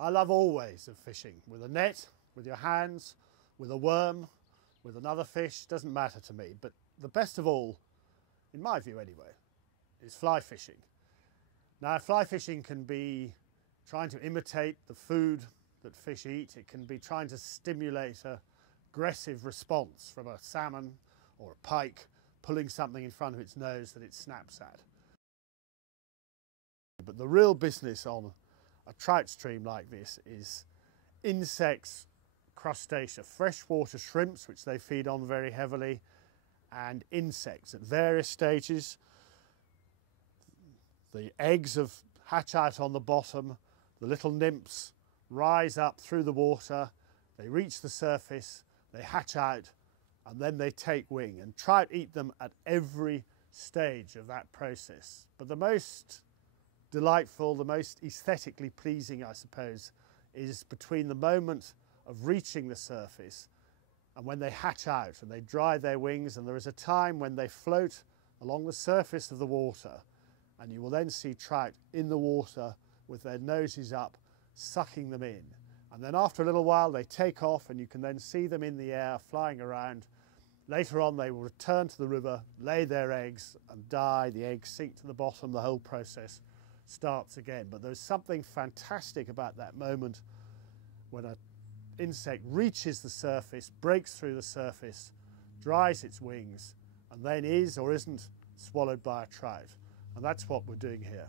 I love all ways of fishing, with a net, with your hands, with a worm, with another fish, doesn't matter to me. But the best of all, in my view anyway, is fly fishing. Now, fly fishing can be trying to imitate the food that fish eat. It can be trying to stimulate an aggressive response from a salmon or a pike pulling something in front of its nose that it snaps at. But the real business on a trout stream like this is insects, crustacea, freshwater shrimps, which they feed on very heavily, and insects at various stages. The eggs hatch out on the bottom, the little nymphs rise up through the water, they reach the surface, they hatch out, and then they take wing. And trout eat them at every stage of that process. But the most delightful, the most aesthetically pleasing, I suppose, is between the moment of reaching the surface and when they hatch out and they dry their wings, and there is a time when they float along the surface of the water, and you will then see trout in the water with their noses up, sucking them in. And then after a little while they take off, and you can then see them in the air flying around. Later on they will return to the river, lay their eggs and die. The eggs sink to the bottom, the whole process starts again. But there's something fantastic about that moment when an insect reaches the surface, breaks through the surface, dries its wings, and then is or isn't swallowed by a trout. And that's what we're doing here.